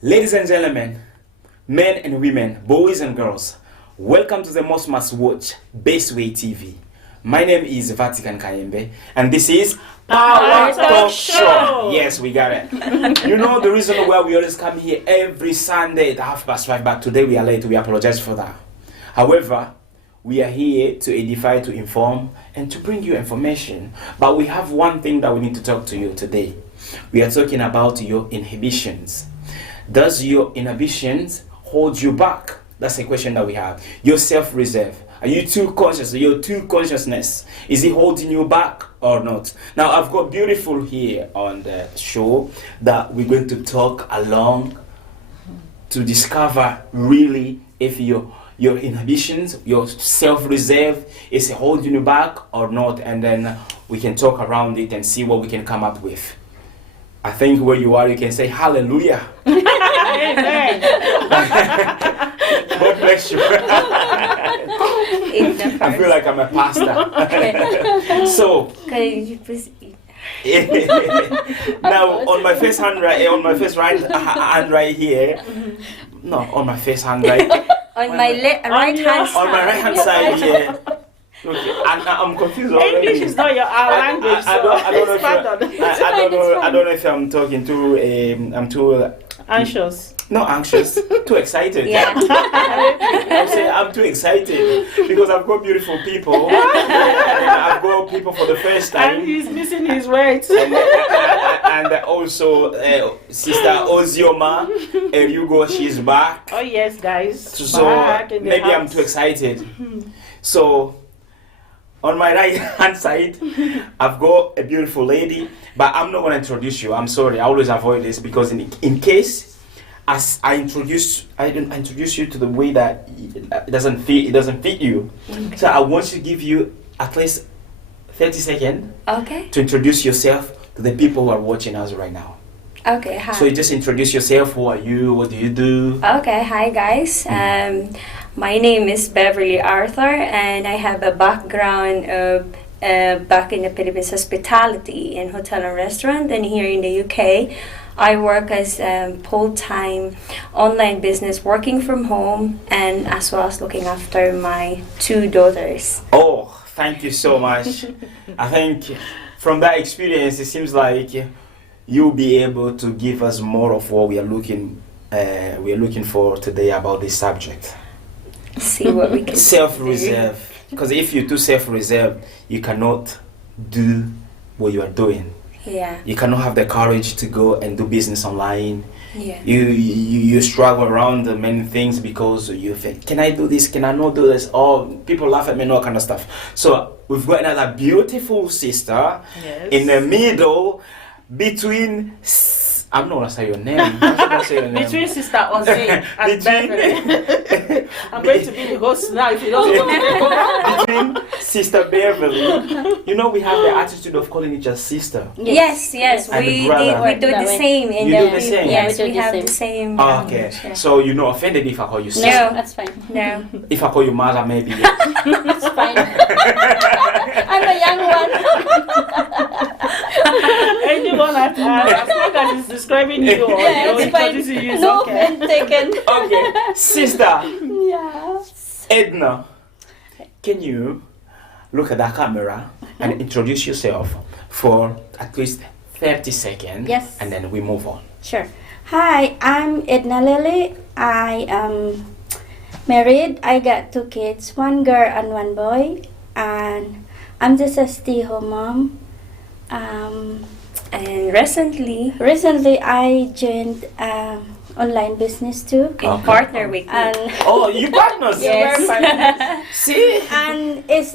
Ladies and gentlemen, men and women, boys and girls, welcome to the most must watch Baseway TV. My name is Vatican Kayembe, and this is Power Talk Show. Yes, we got it. You know the reason why we always come here every Sunday at 5:30, but today we are late. We apologize for that. However, we are here to edify, to inform, and to bring you information. But we have one thing that we need to talk to you today. We are talking about your inhibitions. Does your inhibitions hold you back? That's a question that we have. Your self-reserve. Are you too conscious? Your too consciousness, is it holding you back or not? Now, I've got beautiful here on the show that we're going to talk along to discover really if your inhibitions, your self-reserve is holding you back or not, and then we can talk around it and see what we can come up with. I think where you are, you can say hallelujah. Amen. God bless you. I feel like I'm a pastor. So, can you please eat? Now on my first hand right here. No, on my first hand right. On my right hand side. On my right hand side here. Okay, I'm confused already. English is not your language. I don't know if I'm talking too. I'm too anxious. Not anxious. Too excited. Yeah. I'm saying I'm too excited because I've got beautiful people. I've got people for the first time. And he's missing his words. And also Sister Ozioma Erugo, she's back. Oh yes, guys. So Back in the maybe I'm house. too excited. So on my right hand side, I've got a beautiful lady, but I'm not going to introduce you. I'm sorry, I always avoid this because in case as I introduce you to the way that it doesn't fit you. Okay. So I want to give you at least 30 seconds Okay. to introduce yourself to the people who are watching us right now. Okay. Hi. So you just introduce yourself. Who are you? What do you do? Okay. Hi, guys. My name is Beverly Arthur, and I have a background of back in the Philippines hospitality in hotel and restaurant, and here in the UK, I work as full-time online business, working from home, and as well as looking after my two daughters. Oh, thank you so much. I think from that experience, it seems like you'll be able to give us more of what we are looking for today about this subject. See what we can Self-reserve. Because if you're too self-reserved, you cannot do what you are doing. Yeah. You cannot have the courage to go and do business online. Yeah. You struggle around the many things because you think, can I do this? Can I not do this? Oh, people laugh at me, no kind of stuff. So we've got another beautiful sister in the middle between. I'm not gonna say your name. How should I say your name? Between Sister Ozzy and Beverly. I'm going to be the host now if you don't know. Between Sister Beverly. You know we have the attitude of calling each other sister. Yes, And the we brother. do the same. In You the, do the same? Yes, Yeah, we we do the have same. the same. Oh, okay. yeah. So you're not offended if I call you sister? No. That's fine. No. If I call you mother, maybe. It's fine. I'm a young one. Anyone as long as it's describing you or Yeah, it's fine. introducing you is No okay. offense taken. Okay. Sister Yeah. Edna, can you look at that camera and introduce yourself for at least 30 seconds? Yes. And then we move on. Sure. Hi, I'm Edna Lily. I am married. I got 2 kids, 1 girl and 1 boy. And I'm just a stay-home mom. And recently I joined online business too. in partner with you. And Oh, you partners? yes. See? And it's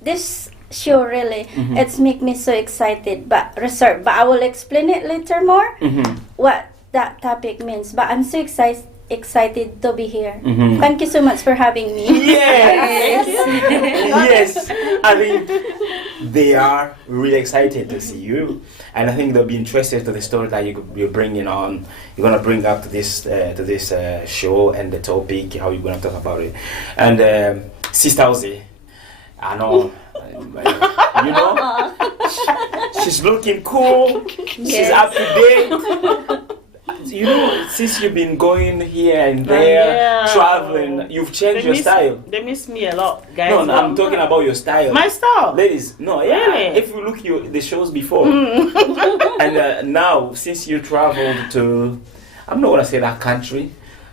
this show really, Mhm. it's make me so excited but reserved. But I will explain it later more what that topic means. But I'm so excited to be here. Mhm. Thank you so much for having me. Yes. Yes. I think they are really excited to see you, and I think they'll be interested to the story that you're bringing on. You're gonna bring up to this show and the topic, how you're gonna talk about it. And Sister Ozzy, I know, you know, she's looking cool. She's Yes. up to date. You know, since you've been going here and there, Yeah. traveling, you've changed your style. They miss me a lot, guys. No, I'm talking about your style. My style. Ladies, no, yeah. Really? If you look the shows before, and now since you traveled to, I'm not gonna say that country,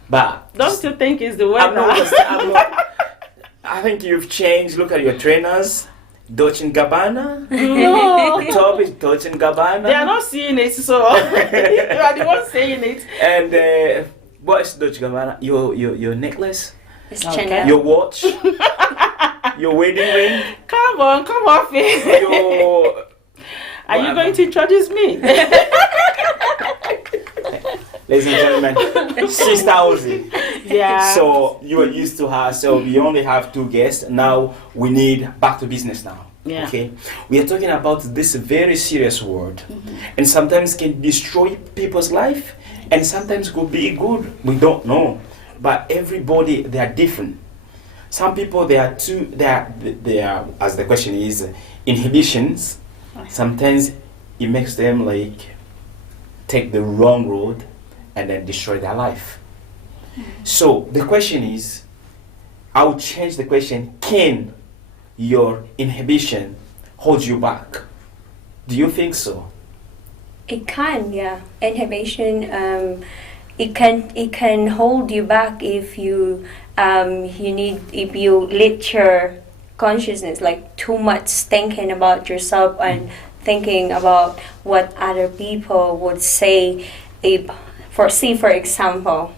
but Don't you think it's the I'm weather? not gonna say, I think you've changed. Look at your trainers, Dolce and Gabbana. No. Top is Dolce and Gabbana. They are not seeing it, so you are the one saying it. And what is Dolce and Gabbana? Your necklace, It's Okay. Chanel. your watch, your wedding ring, Come on, come off it. your. Are you going to introduce me? Ladies and gentlemen, Sister Ozzy. Yeah. So you were used to her. So we only have 2 guests. Now we need back to business now. Yeah. Okay. We are talking about this very serious word, and sometimes can destroy people's life, and sometimes could be good. We don't know, but everybody they are different. Some people they are as the question is inhibitions. Sometimes it makes them like take the wrong road and then destroy their life. So the question is, I'll change the question, can your inhibition hold you back? Do you think so? It can, yeah. Inhibition, it can hold you back if you if you let your consciousness like too much thinking about yourself and thinking about what other people would say. If for example,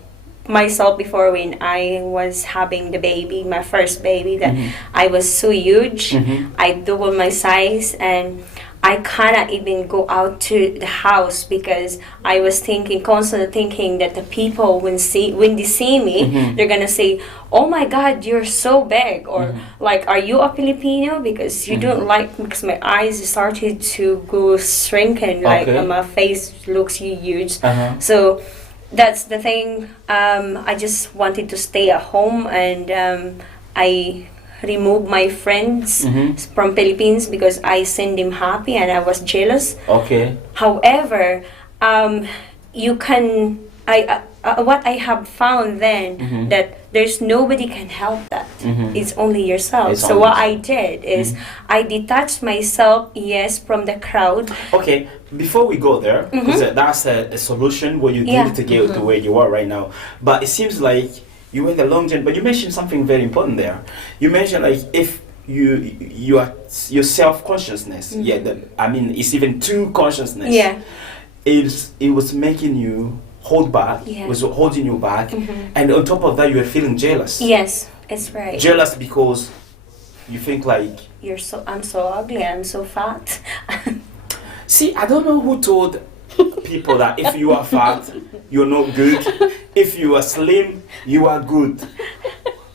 myself before when I was having the baby, my first baby, that I was so huge, I doubled my size, and I cannot even go out to the house because I was constantly thinking that the people when they see me, they're gonna say, "Oh my God, you're so big," or like, "Are you a Filipino?" Because you don't like, because my eyes started to go shrinking, like Okay. my face looks huge. So So that's the thing. I just wanted to stay at home, and I removed my friends from Philippines because I sent them happy and I was jealous. okay. However, you can. What I have found then that there's nobody can help that. It's only yourself. It's So only what I did is I detached myself, yes, from the crowd. Okay, before we go there, because that's a solution where you Yeah. need to get to where you are right now. But it seems like you went a long journey. But you mentioned something very important there. You mentioned like if your self consciousness. Yeah, I mean it's even two consciousness. Yeah. It was making you hold back. Yeah. Was holding you back, and on top of that, you were feeling jealous. Yes, it's right. Jealous because you think like. I'm so ugly. I'm so fat. See, I don't know who told people that if you are fat, you're not good. If you are slim, you are good.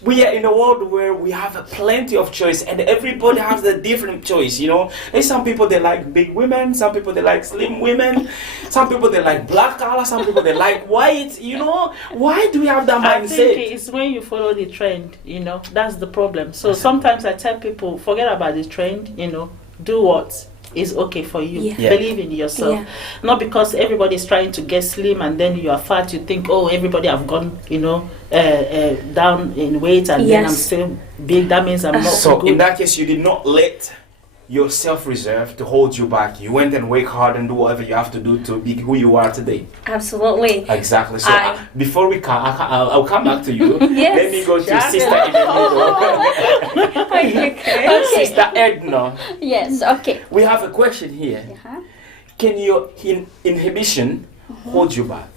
We are in a world where we have plenty of choice, and everybody has a different choice, you know. There's some people they like big women, some people they like slim women, some people they like black color, some people they like white, you know. Why do we have that I mindset? think it's when you follow the trend, you know, that's the problem. So sometimes I tell people, forget about the trend, you know, do what is okay for you. Yeah. Yeah. Believe in yourself. Yeah. Not because everybody is trying to get slim and then you are fat, you think, oh, everybody have gone, you know, down in weight and then I'm Yes. still big. That means I'm not So good. in that case, you did not let your self-reserve to hold you back. You went and work hard and do whatever you have to do to be who you are today. Absolutely. Exactly. So I- before we come, I'll come back to you. Yes. Let me go to Yeah. Sister in the middle. Okay. Sister Edna, Yes, okay. we have a question here. Uh-huh. Can your inhibition hold you back?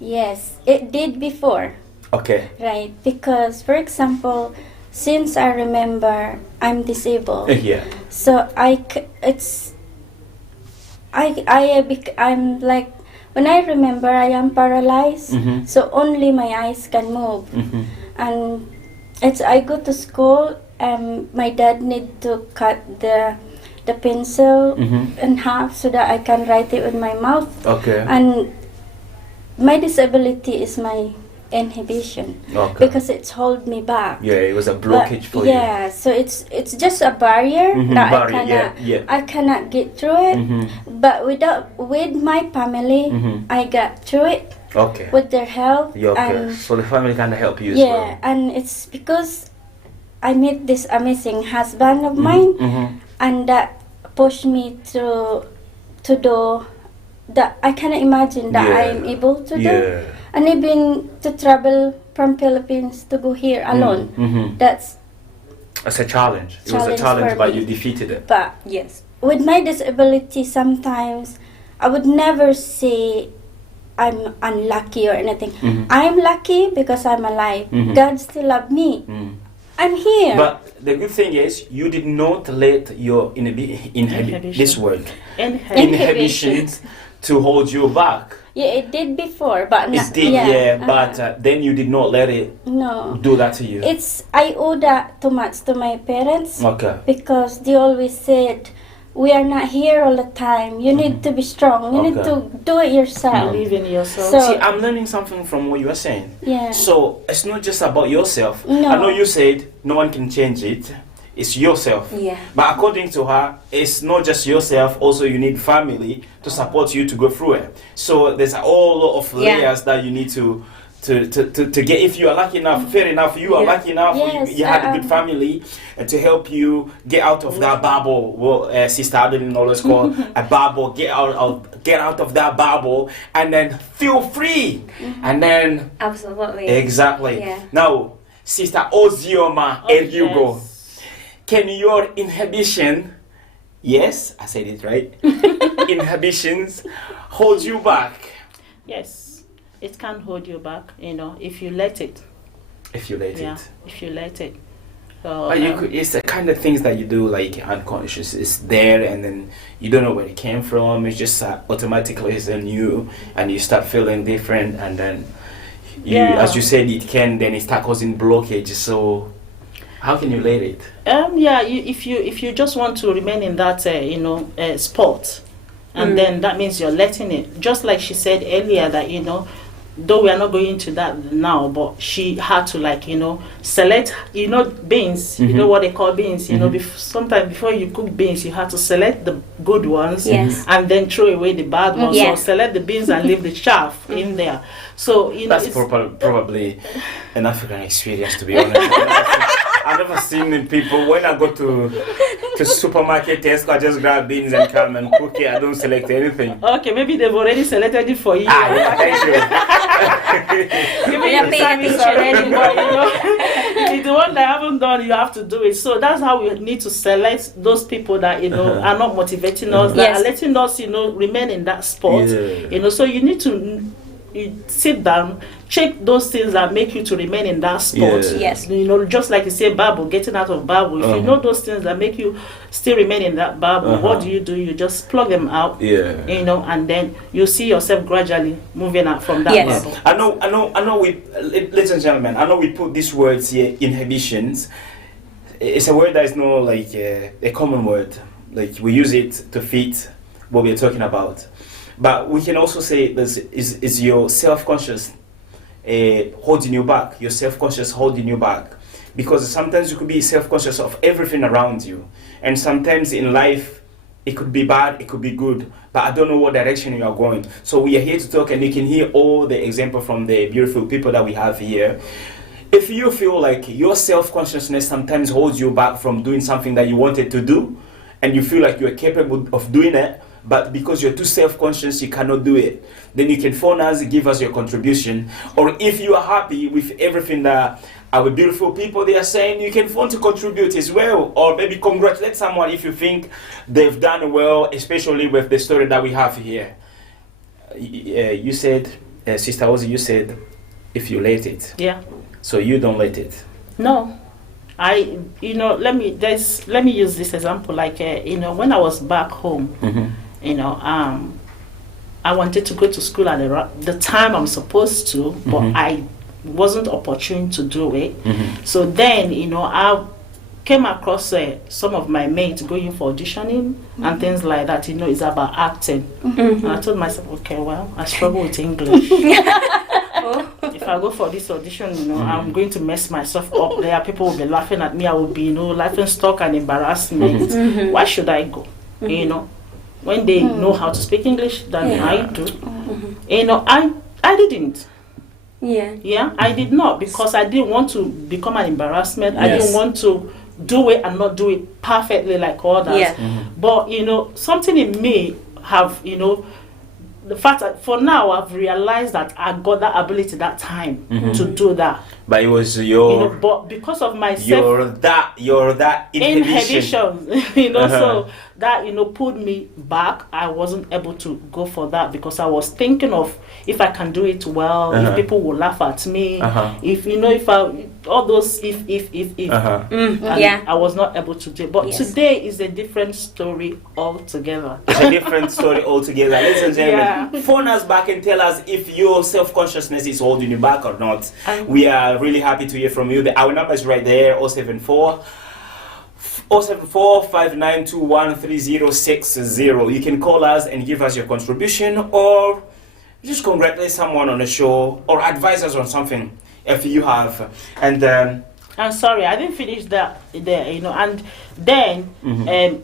Yes, it did before, Okay. right? Because, for example, since I remember I'm disabled, Yeah. so I'm like, when I remember I am paralyzed, so only my eyes can move. And I go to school, my dad need to cut the pencil in half so that I can write it with my mouth. Okay. And my disability is my inhibition Okay. because it's hold me back. Yeah, it was a But blockage for you. yeah, so it's just a barrier that Barrier, yeah. I cannot get through it. But with my family, I got through it. Okay. with their help. Yeah, okay. And So the family can help you as yeah, well. and it's because I met this amazing husband of Mhm, mine, mhm. and that pushed me to do that I cannot imagine that Yeah. I'm able to do. Yeah. And even to travel from Philippines to go here alone. Mhm. That's It's a challenge. It was a Challenge challenge, for but me. you defeated it. but Yes. with my disability sometimes I would never say I'm unlucky or anything. Mhm. I'm lucky because I'm alive. Mhm. God still love me. Mm. I'm here. But the good thing is, you did not let your Inhibition. this word Inhibitions. inhibitions to hold you back. Yeah, it did before, but It did, yeah, but then you did not let it no. do that to you. It's I owe that too much to my parents Okay. because they always said we are not here all the time. You need to be strong. You need Okay. to do it yourself. Believe in yourself. So- See, I'm learning something from what you are saying. Yeah. So it's not just about yourself. No. I know you said no one can change it. It's yourself. Yeah. But according to her, it's not just yourself. Also, you need family to support you to go through it. So there's a whole lot of Yeah. layers that you need to get. If you are lucky enough, fair enough, you are Yeah. lucky enough. Yes, you had a good family to help you get out of that bubble. Well, sister, I didn't always call a bubble. Get out of that bubble, and then feel free. And then Absolutely. exactly. Yeah. Now, sister Ozioma, Oh, and you go. yes. Can your inhibition, yes, I said it right, inhibitions hold you back Yes, it can hold you back, if you let it. if you let Yeah, it? if you let it. So, But it's the kind of things that you do like unconscious. It's there and then you don't know where it came from. It's just automatically it's in you and you start feeling different and then Yeah. as you said, it can then it start causing blockage. So how can you let it? if you just want to remain in that sport, and then that means you're letting it. Just like she said earlier that though we are not going into that now, but she had to select beans. You know what they call beans. Sometimes before you cook beans, you have to select the good ones, Yes. and then throw away the bad ones. Yeah. So select the beans and leave the chaff in there. So That's it's, probably an African experience, to be honest. I've never seen in people when I go to supermarket, Tesco, I just grab beans and come and cook it. I don't select anything. okay. Maybe they've already selected it for you. Yeah, thank you. Give We me are the paying service attention already, but if it's the one that I haven't done, you have to do it. So that's how we need to select those people that are not motivating us, that Yes. are letting us remain in that sport. Yeah. So you need to sit down, check those things that make you to remain in that sport. Yeah. Yes. Just like you say, Bible, getting out of Bible. If you know those things that make you still remain in that Bible, what do? You just plug them out. Yeah. And then you see yourself gradually moving out from that Yes. Bible. I know. Ladies and gentlemen, I know we put these words here, inhibitions. It's a word that is not like a common word. Like we use it to fit what we're talking about. But we can also say this is your self-conscious holding you back. Your self-conscious holding you back. Because sometimes you could be self-conscious of everything around you. And sometimes in life, it could be bad, it could be good. But I don't know what direction you are going. So we are here to talk and you can hear all the examples from the beautiful people that we have here. If you feel like your self-consciousness sometimes holds you back from doing something that you wanted to do, and you feel like you are capable of doing it, but because you're too self-conscious, you cannot do it, then you can phone us, give us your contribution. Or if you are happy with everything that our beautiful people they are saying, you can phone to contribute as well. Or maybe congratulate someone if you think they've done well, especially with the story that we have here. You said, Sister Ozzy, you said, if you let it. Yeah. So you don't let it. No. Let me use this example. Like, when I was back home, I wanted to go to school at the time I'm supposed to, but I wasn't opportune to do it. So then, I came across some of my mates going for auditioning and things like that. It's about acting. And I told myself, okay, well, I struggle with English. If I go for this audition, I'm going to mess myself up there. People will be laughing at me. I will be, laughing stock and embarrassment. Why should I go? When they know how to speak English than I do. I I didn't. Yeah. I did not, because I didn't want to become an embarrassment. I Yes. didn't want to do it and not do it perfectly like others. Yeah. But something in me have the fact that for now I've realized that I got that ability that time to do that. But it was your But because of my your that inhibition. inhibition, so that pulled me back. I wasn't able to go for that because I was thinking of if I can do it well, if people will laugh at me, if I all those if and I was not able to do it. But today is a different story altogether. It's a different story altogether. Ladies and gentlemen, phone us back and tell us if your self-consciousness is holding you back or not. We are really happy to hear from you. Our number is right there, 074 59213060. You can call us and give us your contribution, or just congratulate someone on the show, or advise us on something if you have. And I'm sorry, I didn't finish that there, and then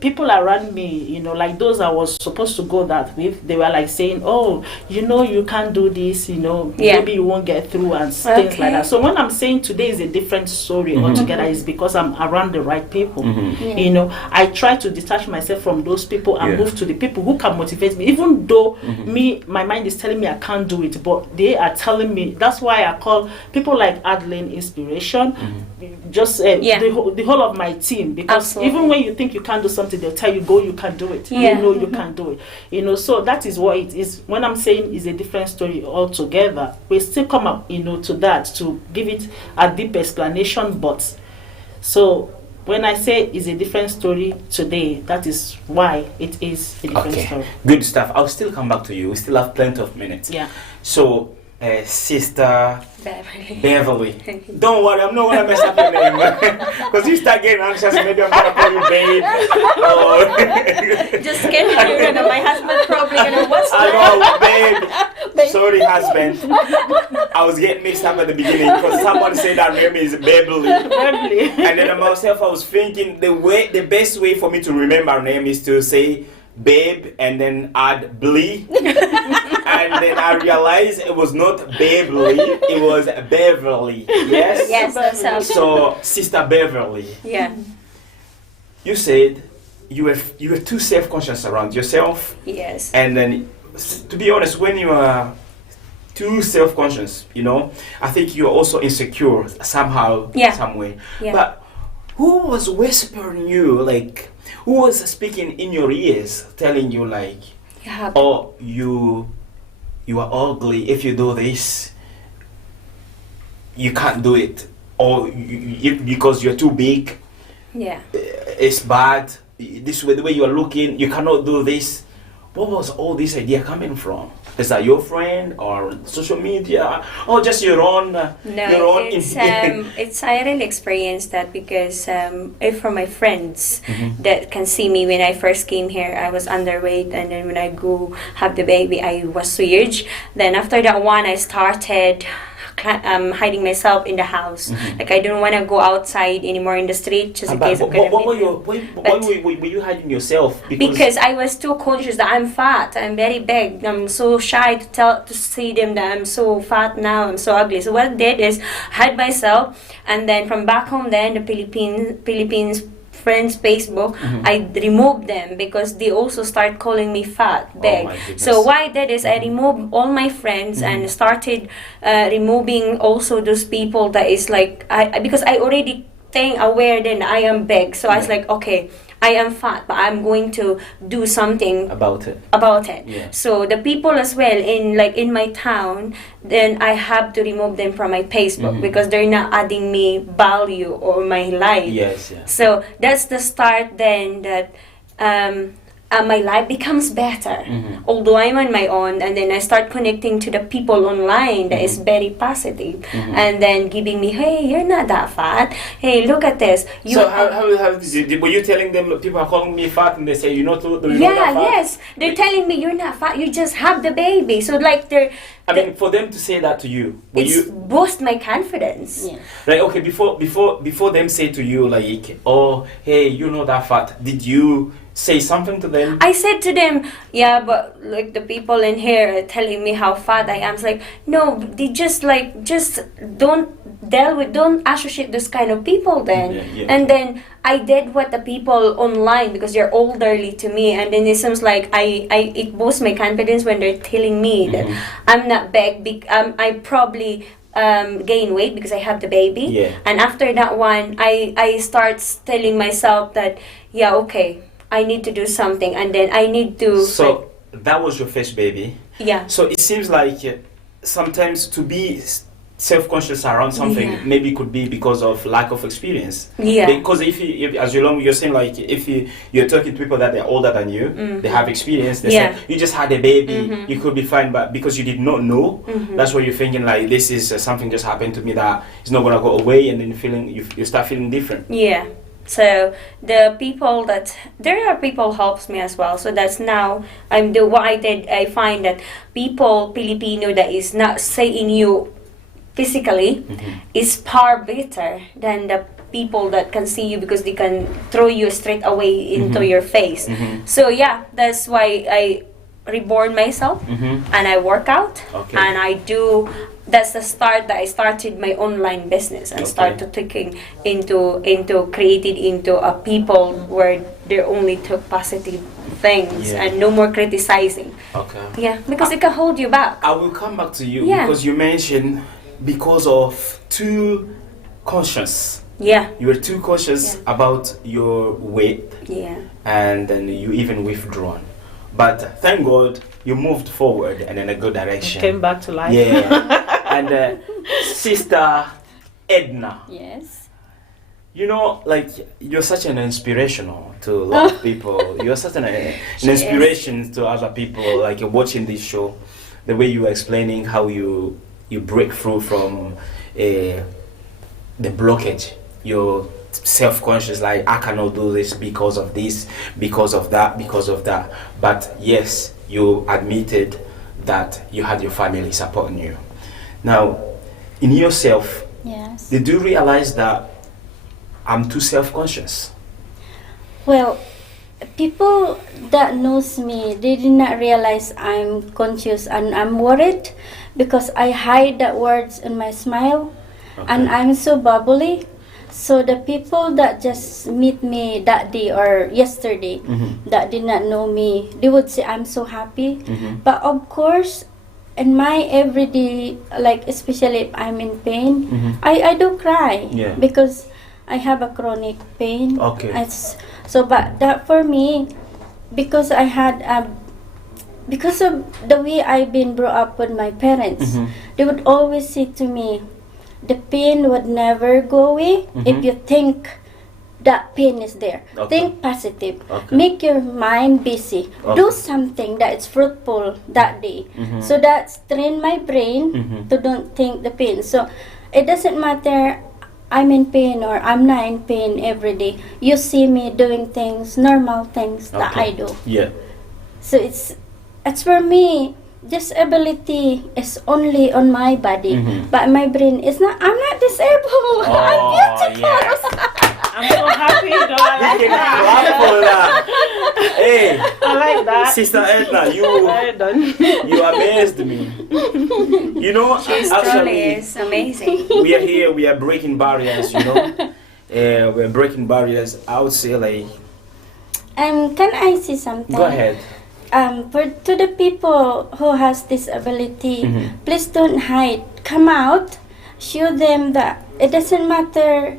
people around me, like those I was supposed to go that with, they were like saying, oh, you can't do this, maybe you won't get through and things like that. So when I'm saying today is a different story altogether, is because I'm around the right people. I try to detach myself from those people and move to the people who can motivate me, even though my mind is telling me I can't do it, but they are telling me. That's why I call people like Adeline inspiration. Just the whole of my team, because even when you think you can't do something, they'll tell you, go, you can do it. You can do it. So that is what it is. When I'm saying is a different story altogether, we still come up to that, to give it a deep explanation. But so when I say is a different story today, that is why it is a different story. Good stuff. I'll still come back to you. We still have plenty of minutes. So Sister Beverly. Don't worry, I'm not gonna mess up your name, because you start getting anxious. Maybe I'm gonna call you babe. Just kidding. My husband probably gonna what's I know, babe. Sorry, husband. I was getting mixed up at the beginning because someone said that name is Beverly. And then myself, I was thinking the best way for me to remember her name is to say babe and then add Blee. And then I realized it was not Beverly, it was Beverly. Yes? Yes, that sounds So, Sister Beverly. Yeah. You said you were too self-conscious around yourself. Yes. And then, to be honest, when you are too self-conscious, I think you're also insecure somehow, some way. Yeah. But who was whispering you, like, who was speaking in your ears, telling you, like, oh, you are ugly, if you do this, you can't do it, or because you're too big, it's bad, this way, the way you are looking, you cannot do this. What was all this idea coming from? Is that your friend or social media or just your own? It's I really experienced that because from my friends that can see me when I first came here, I was underweight, and then when I go have the baby, I was huge. Then after that one, I started hiding myself in the house. Like I don't want to go outside anymore in the street just in case I'm gonna why were you hiding yourself? Because I was too conscious that I'm fat. I'm very big. I'm so shy to see them that I'm so fat now. I'm so ugly. So what I did is hide myself, and then from back home, then the Philippines friends Facebook, I removed them because they also start calling me fat, big. So what I did is I removed all my friends and started removing also those people that is like because I already staying aware then I am big. So I was like, okay, I am fat, but I'm going to do something about it. Yeah. So the people as well in my town, then I have to remove them from my Facebook because they're not adding me value or my life. Yes. So that's the start then that my life becomes better. Although I'm on my own, and then I start connecting to the people online that is very positive, and then giving me, hey, you're not that fat. Hey, look at this. So how were you telling them people are calling me fat, and they say you're not that fat? Yes, they're telling me you're not fat. You just have the baby. So like I mean, for them to say that to you, boost my confidence. Yeah. Like, okay, before them say to you like, oh, hey, you're not that fat, did you say something to them? I said to them, yeah, but like the people in here are telling me how fat I am. It's like, no, they just don't don't associate this kind of people then. And then I did what the people online, because they're elderly to me, and then it seems like it boosts my confidence when they're telling me that I'm not big. I probably gain weight because I have the baby. Yeah. And after that one, I start telling myself that, yeah, okay, I need to do something, and then I need to. So that was your first baby. Yeah. So it seems like sometimes to be self-conscious around something maybe could be because of lack of experience. Yeah. Because if as you're saying, like if you're talking to people that they're older than you, they have experience. They say you just had a baby, you could be fine, but because you did not know, that's why you're thinking like this is something just happened to me that is not gonna go away, and then you start feeling different. Yeah. So there are people helps me as well. So that's now what I did. I find that people Filipino that is not saying you physically is far better than the people that can see you, because they can throw you straight away into your face. So yeah, that's why I reborn myself and I work out and I do. That's the start that I started my online business and started taking into created into a people where they only took positive things and no more criticizing. Okay. Yeah, because it can hold you back. I will come back to you because you mentioned because of too conscious. Yeah. You were too conscious about your weight. Yeah. And then you even withdrawn. But thank God you moved forward and in a good direction. Came back to life. Yeah. And Sister Edna. Yes. You know, like you're such an inspirational to a lot of people. You're such an inspiration to other people. Like you're watching this show, the way you were explaining how you break through from the blockage. You're self-conscious, like I cannot do this because of this, because of that. But yes, you admitted that you had your family supporting you. Now, in yourself, Yes. did you realize that I'm too self-conscious? Well, people that knows me, they did not realize I'm conscious and I'm worried because I hide the words in my smile and I'm so bubbly. So the people that just meet me that day or yesterday that did not know me, they would say I'm so happy. But of course, in my everyday, like especially if I'm in pain, I do cry because I have a chronic pain. But that for me, because I had because of the way I've been brought up with my parents, they would always say to me, the pain would never go away if you think that pain is there. Think positive. Make your mind busy. Do something that is fruitful that day. So that train my brain to don't think the pain. So it doesn't matter I'm in pain or I'm not in pain every day. You see me doing things, normal things that I do. Yeah. So it's for me. Disability is only on my body, but my brain is not. I'm not disabled. I'm beautiful. I'm so happy, though. You can clap for that. Hey, I like that. Sister Edna, Well done. you amazed me. You know, She's actually, truly is amazing. we are here. We are breaking barriers. You know, we're breaking barriers. I would say, like, Can I say something? go ahead. To the people who has disability, please don't hide. Come out. Show them that it doesn't matter.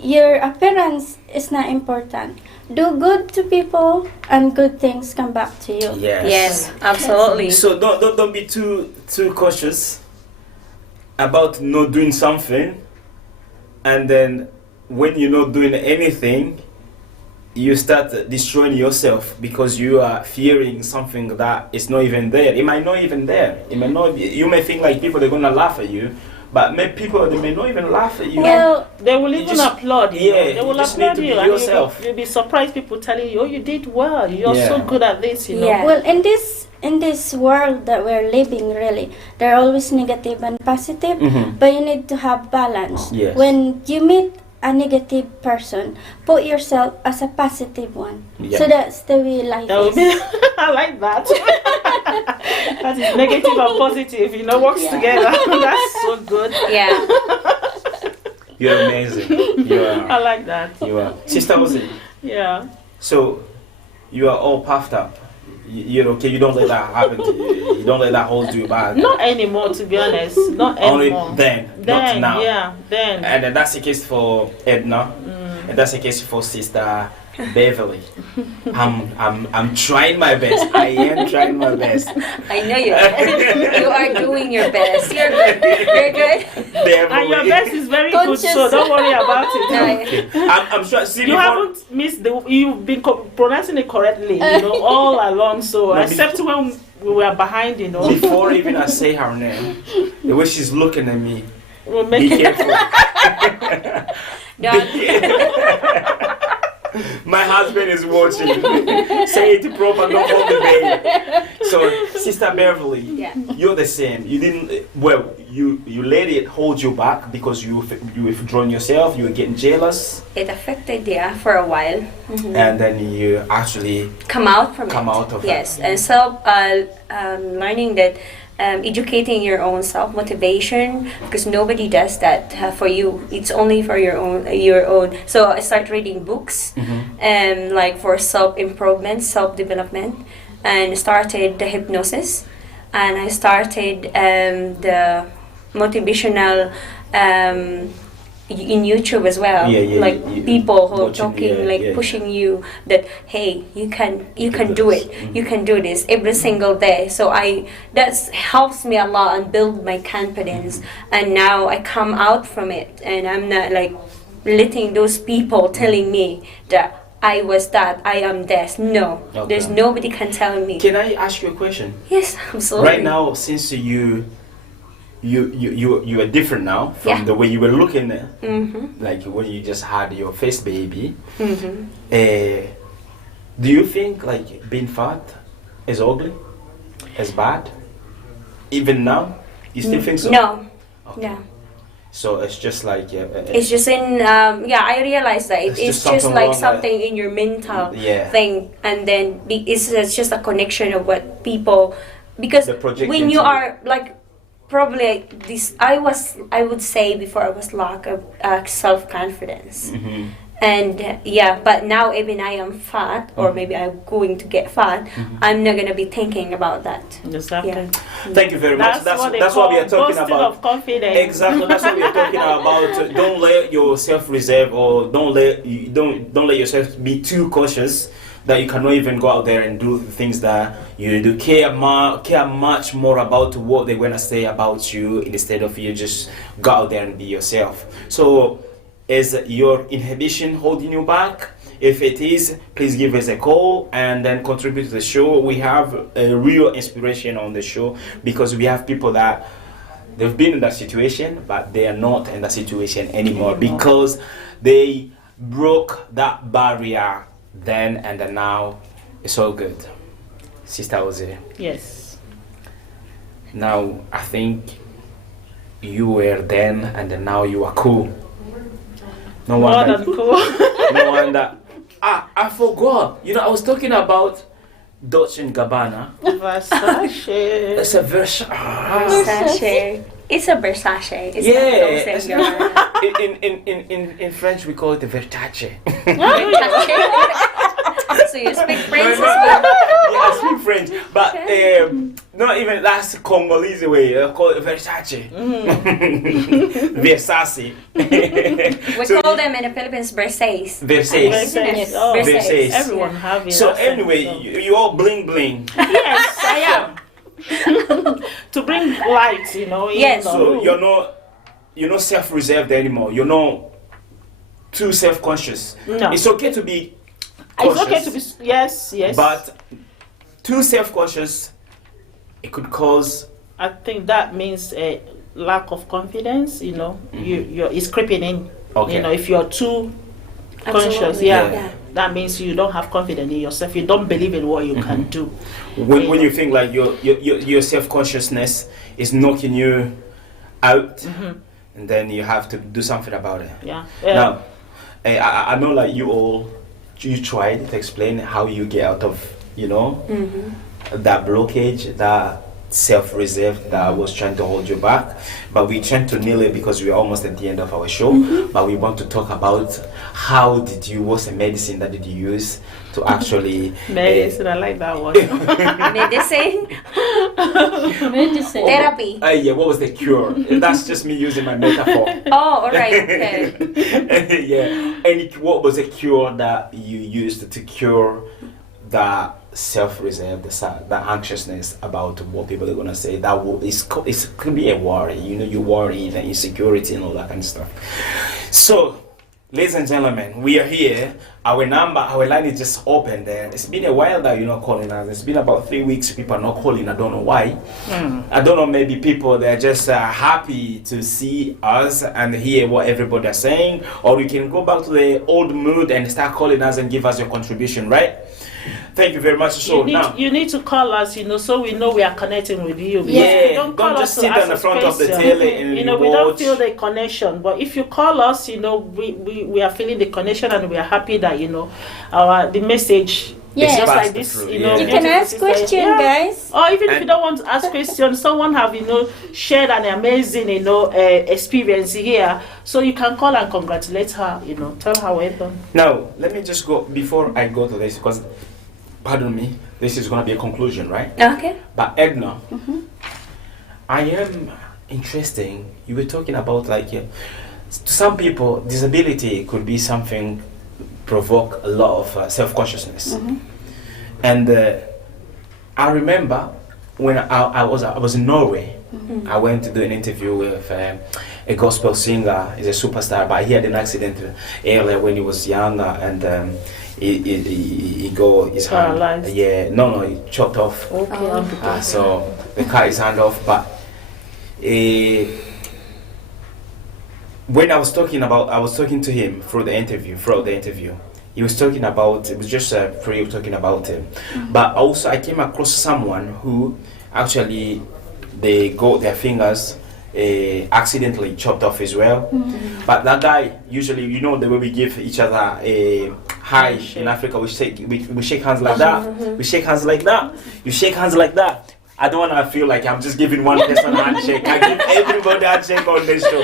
Your appearance is not important. Do good to people, and good things come back to you. Yes, absolutely. So don't be too cautious about not doing something, and then when you're not doing anything, you start destroying yourself because you are fearing something that is not even there. It might not even there. It might not. You may think like people they're gonna laugh at you, but people they may not even laugh at you. Well, they will even applaud you. Yeah, They will you just applaud need to you, be and yourself. you'll be surprised. People telling you, "Oh, you did well. You're so good at this." You know. Yeah. well, in this world that we're living, really, there are always negative and positive, but you need to have balance. Yes. When you meet a negative person, put yourself as a positive one. Yeah. So that's the way life That would is. be, I like that. That is negative and positive, works Yeah. together. That's so good. Yeah. You're amazing. You I are. like that. You are. Sister Ozzy, Yeah. so you are all puffed up. You're okay. You don't let that happen to you. You don't let that hold you back. Not anymore, to be honest. Not Only anymore. then, not Then, now. yeah, then. And then that's the case for Edna, and that's the case for Sister Beverly. I'm trying my best. I am trying my best. I know you. You are doing your best. You're good. You're good. Beverly. And your best is very good, so Conscious. don't worry about it. No, I'm sure. See, You before- haven't missed you've been pronouncing it correctly, all along. So No, except when we were behind, Before even I say her name, the way she's looking at me, we'll be make it. careful. don't. My husband is watching. Say it proper, don't hold the baby. So, Sister Beverly, Yeah. you're the same. You didn't. Well, you let it hold you back because you withdrawn yourself. You were getting jealous, It affected, yeah, for a while. and then you actually Come out from Come it. out of it. Yes, and learning that educating your own self motivation, because nobody does that for you. It's only for your own. So I start reading books, like for self improvement, self development, and started the hypnosis, and I started the motivational. In YouTube as well, like people who are watching, talking, pushing you that hey, you can do it, you can do this every single day. So that helps me a lot and build my confidence. And now I come out from it, and I'm not like letting those people telling me that I was that, I am this. No, Okay. there's nobody can tell me. Can I ask you a question? Yes, absolutely. Right now, since you are different now from Yeah. the way you were looking, Mm-hmm. like when you just had your first baby. Mm-hmm. Do you think like being fat is ugly, is bad? Even now, you still think so? No, Okay. no. So it's just like It's just in I realized that It's it's just just something like wrong, something in your mental Yeah. thing, and then it's just a connection of what people, because They project when you into are like probably this I would say before I was lack of self-confidence. Mhm. And but now even I am fat, or maybe I'm going to get fat, I'm not gonna be thinking about that. Exactly. Yeah. Thank you very much. That's what they that's call what we are talking boasting about. of confidence. Exactly, that's what we are talking about. Don't let your self-reserve, or don't let yourself be too cautious that you cannot even go out there and do the things that you do. Care much more about what they're gonna say about you instead of you just go out there and be yourself. So, is your inhibition holding you back? If it is, please give us a call and then contribute to the show. We have a real inspiration on the show because we have people that they've been in that situation, but they are not in that situation anymore because they broke that barrier then, and then now it's all good. Sister Ozzy, Yes. now I think you were then and then now you are cool. No More wonder. than cool. No wonder. I forgot. I was talking about Dolce and Gabbana. Versace. It's a version. Versace. It's a Versace. It's Yeah, not Dolce & in French we call it the Versace. Gabbana. So you speak French as well? Yeah, I speak French, but not even that's Congolese way. I call it Versace. Versace. We So- call them in the Philippines Versace. Versace. Versace. Oh, Versace. everyone have it. So That's it. anyway, So- you all bling bling. Yes, I am. To bring light, Yes. So you're not self-reserved anymore. You're not too self-conscious. No. It's okay to be It's okay cautious, to be yes. but too self-conscious, it could cause. I think that means a lack of confidence. It's creeping in. Okay. If you're too conscious, Absolutely. Yeah. that means you don't have confidence in yourself. You don't believe in what you can do. When you think like your self-consciousness is knocking you out, and then you have to do something about it. Yeah. Now, I know like you tried to explain how you get out of, you know, that blockage, that self-reserve that was trying to hold you back, but we trying to nail it because we're almost at the end of our show. But we want to talk about what's the medicine that did you use to actually Medicine, I like that one. Medicine? Medicine. Therapy. yeah, what was the cure? That's just me using my metaphor. Oh, alright, okay. Yeah, and what was the cure that you used to cure that self-reserve, the anxiousness about what people are gonna say? That it could be a worry. You know, you worry, the insecurity and all that kind of stuff. So, ladies and gentlemen, we are here. Our line is just open there. It's been a while that you're not calling us. It's been about 3 weeks. People are not calling. I don't know why. I don't know. Maybe people they're just happy to see us and hear what everybody is saying. Or you can go back to the old mood and start calling us and give us your contribution, right? Thank you very much. So you need to call us, you know, so we know we are connecting with you. Because yeah, if you don't call don't us just to sit ask on the us front of the question, tele and you know, we don't watch. feel the connection. But if you call us, you know, we are feeling the connection and we are happy that, you know, the message Yeah. is just Passed like this, through, you know. yeah. You can ask sister, question, guys. Or even if And- you don't want to ask questions, someone have, you know, shared an amazing, you know, experience here. So you can call and congratulate her, you know, tell her well done. Now, let me just go before I go to this because, pardon me, this is going to be a conclusion, right? Okay. But Edna, I am interesting. You were talking about like to some people, disability could be something provoke a lot of self-consciousness. And I remember when I was in Norway. I went to do an interview with a gospel singer. He's a superstar, but he had an accident earlier when he was younger, and he go his hand. Paralyzed? Yeah, no, he chopped off. Okay, So they cut his hand off. But when I was talking to him throughout the interview. He was talking about, it was just free talking about him. But also I came across someone who actually they got their fingers accidentally chopped off as well. But that guy, usually, you know the way we give each other a hi in Africa, we shake hands like that. We shake hands like that. You shake hands like that. I don't want to feel like I'm just giving one person a handshake. I give everybody a handshake on this show.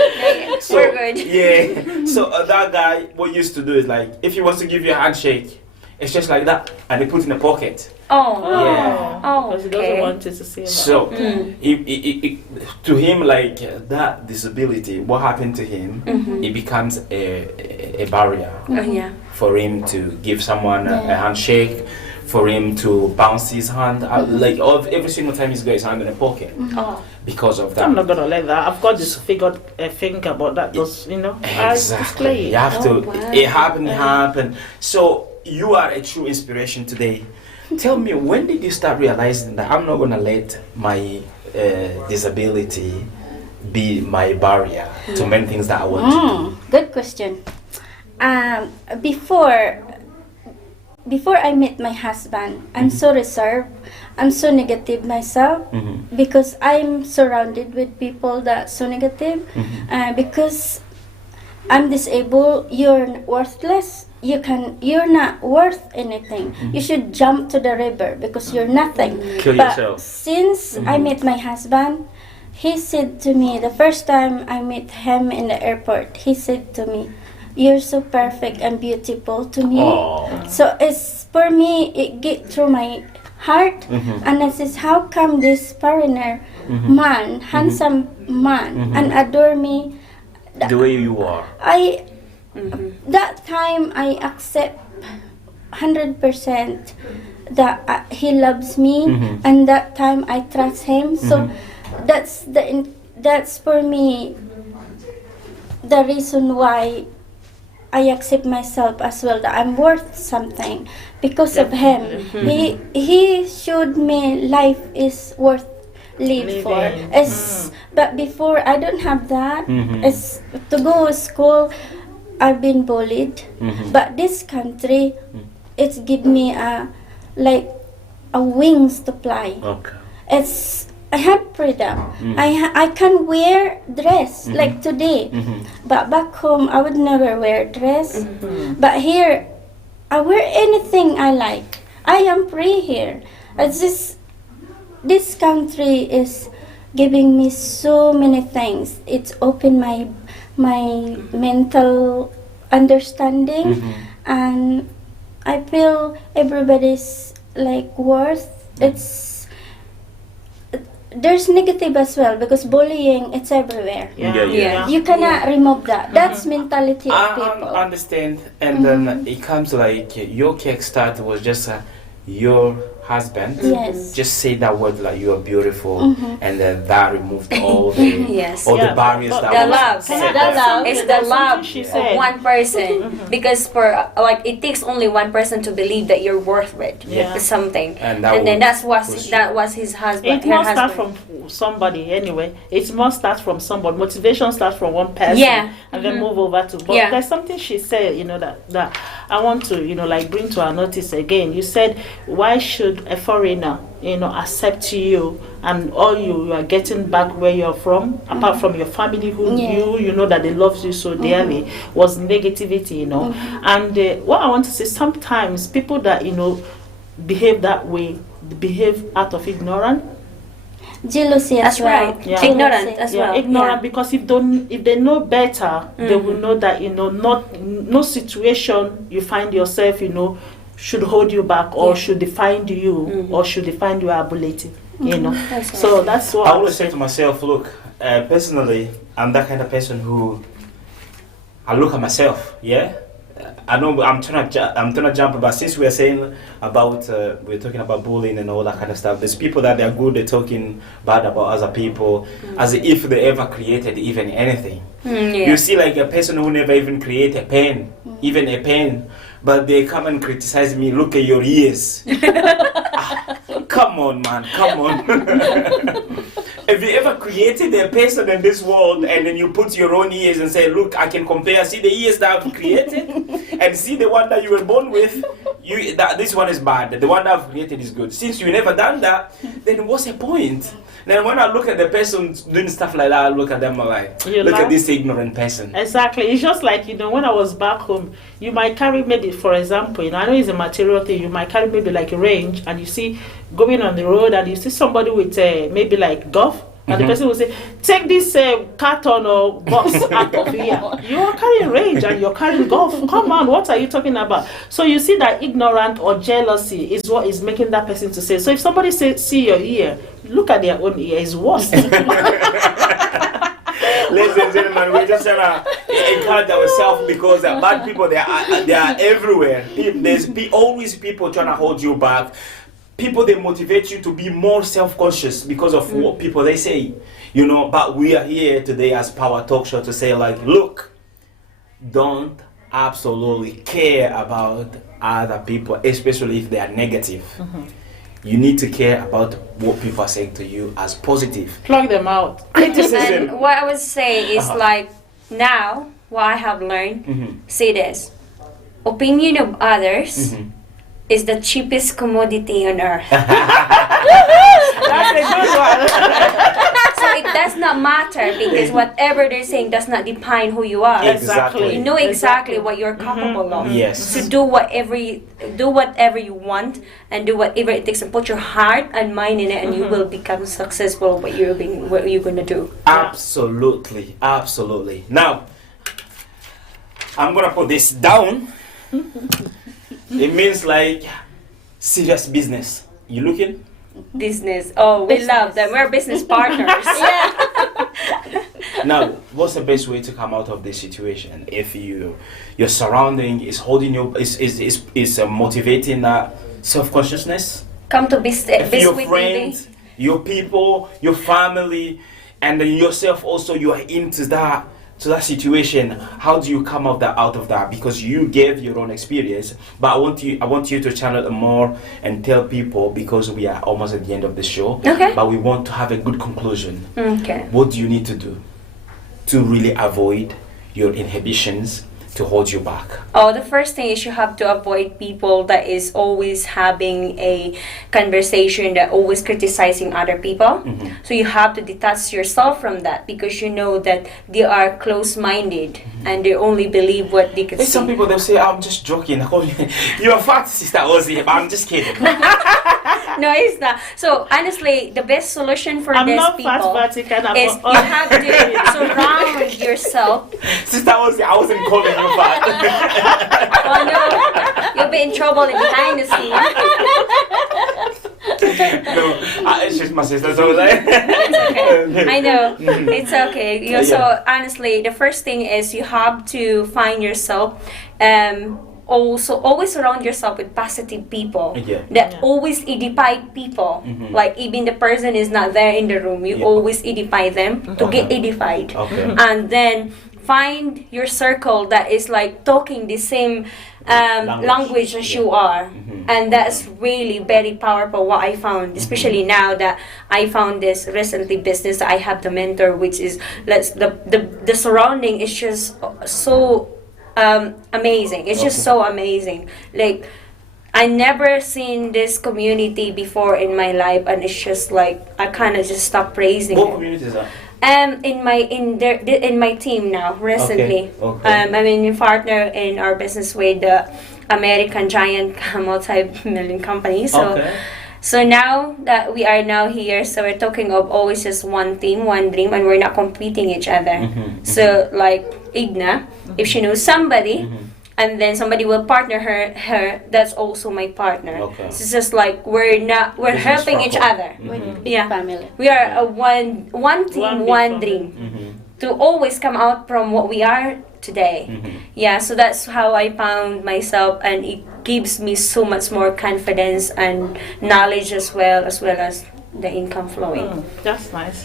So, We're good. Yeah. So that guy, what he used to do is like, if he wants to give you a handshake, it's just like that, and he put in a pocket. Oh. Yeah. Oh, Because he doesn't okay. want you to see him. So, to him, like that disability, what happened to him, it becomes a barrier Oh, yeah. for him to give someone a handshake, for him to bounce his hand, like every single time he's got his hand in a pocket, Oh. because of that. I'm not gonna let that. I've got this figured thing about that. Those, you know, I display Exactly. it. You have to. wow. It happened. So you are a true inspiration today. Tell me, when did you start realizing that I'm not gonna let my disability be my barrier to many things that I want to do? Good question. Before I met my husband, I'm so reserved. I'm so negative myself because I'm surrounded with people that so negative. Because I'm disabled, you're worthless. You're not worth anything. You should jump to the river because you're nothing. Kill But yourself. since I met my husband, he said to me, the first time I met him in the airport, he said to me, "You're so perfect and beautiful to me." Oh. So it's for me, it get through my heart, and I says, how come this foreigner man, handsome man, and adore me? The way you are. That time I accept 100% that he loves me, and that time I trust him. So that's for me the reason why I accept myself as well, that I'm worth something because of him. He showed me life is worth live for. But before I don't have that. It's to go to school. I've been bullied, but this country, it's give me a wings to fly. Okay. It's I had freedom. I can wear dress like today, but back home I would never wear dress. But here, I wear anything I like. I am free here. It's just this country is giving me so many things. It's opened my mental understanding, and I feel everybody's like worth. There's negative as well because bullying, it's everywhere. Yeah. You cannot remove that. That's mentality of people. I understand. And then it comes like your kickstart was just your husband. Yes. Just say that word like you are beautiful, and then that removed all the Yes. all Yeah, the barriers but that The was love. set The there. love. It's the That's love something she of said. one person. Because for like it takes only one person to believe that you're worth it. Yeah. Something. And And then was- that was his husband. It her must start husband. from somebody anyway. It must start from somebody. Motivation starts from one person, Yeah. and then move over to. But Yeah. there's something she said, that I want to, like bring to our notice again. You said, why should a foreigner, accept you and all you are getting back where you're from, apart from your family who you know that they love you so dearly, was negativity, And what I want to say, sometimes people that behave that way, behave out of ignorance. Jealousy as That's well. right. Yeah. Ignorant as well. Ignorant, Yeah. because if they know better, they will know that no situation you find yourself should hold you back or should define you or should define your ability. That's So right. that's what I always say to myself, look, personally, I'm that kind of person who I look at myself. Yeah, I know I'm trying to jump, but since we're saying about we're talking about bullying and all that kind of stuff, there's people that they're good at talking bad about other people, as if they ever created even anything. You see, like a person who never even created a pen, even a pen, but they come and criticize me. Look at your ears. Come on, man, come on. Have you ever created a person in this world and then you put your own ears and say, look, I can compare, see the ears that I've created and see the one that you were born with, this one is bad, the one that I've created is good. Since you never done that, then what's the point? Then when I look at the person doing stuff like that, I look at them like, look at this ignorant person. Exactly. It's just like, when I was back home, you might carry maybe, for example, I know it's a material thing, you might carry maybe like a range and you see going on the road and you see somebody with maybe like golf, and the person will say, take this carton or box out of here. You are carrying range and you're carrying golf. Come on, what are you talking about? So you see that ignorant or jealousy is what is making that person to say. So if somebody see your ear, look at their own ear, it's worse. Ladies and gentlemen, we're just trying to encourage ourselves because bad people, they are everywhere. There's always people trying to hold you back. People, they motivate you to be more self-conscious because of what people they say, but we are here today as Power Talk Show to say like, look, don't absolutely care about other people, especially if they are negative. You need to care about what people are saying to you as positive. Plug them out. Criticism. And what I would say is like now what I have learned, say this. Opinion of others is the cheapest commodity on earth. That's a good one. So it does not matter because whatever they're saying does not define who you are. Exactly. You know exactly what you're capable of. Yes. So do whatever you want and do whatever it takes to put your heart and mind in it, and you will become successful. What you're gonna do. Absolutely, absolutely. Now, I'm gonna put this down. It means like serious business. You looking? Business. Oh, we love them. We're business partners. Now, what's the best way to come out of this situation? If your surrounding is holding you, is motivating that self-consciousness. Come to If your with friends, your people, your family, and then yourself also, you are into that situation. How do you come out of that? Because you gave your own experience, but I want you to channel it more and tell people, because we are almost at the end of the show. Okay. But we want to have a good conclusion. Okay. What do you need to do to really avoid your inhibitions to hold you back? Oh, the first thing is you have to avoid people that is always having a conversation that always criticizing other people. So you have to detach yourself from that because you know that they are close-minded and they only believe what they can There's see. some people they'll say, I'm just joking. You're fat, Sister Ozzy, but I'm just kidding. No, it's not. So honestly, the best solution for I'm these not people fat, Vatican. I'm is not- you have to surround yourself. Sister Ozzy, I wasn't calling you fat. Oh no, you'll be in trouble behind the scene. No, it's just my sister, so like. Okay. I know. It's okay. Yeah. So honestly, the first thing is you have to find yourself. Also, always surround yourself with positive people Yeah. that always edify people. Like even the person is not there in the room, you Yeah. always edify them to get Okay. edified. Okay. And then find your circle that is like talking the same language as you are, and that's really very powerful. What I found, especially now that I found this recently business that I have the mentor, which is the surrounding is just so amazing. It's just so amazing. Like I never seen this community before in my life, and it's just like I kind of just stopped praising What it. community is that? In my team now recently. Okay. I'm a partner in our business with the American giant multi-million company. So Okay. so now that we are now here, so we're talking of always just one team, one dream, and we're not competing each other. So like Igna, if she knows somebody, and then somebody will partner her, that's also my partner. Okay. So it's just like we're Business helping each circle. other. Big Yeah. family. We are a one team, One big one family. dream. To always come out from what we are today. Yeah, so that's how I found myself, and it gives me so much more confidence and knowledge as well as the income flowing. That's nice.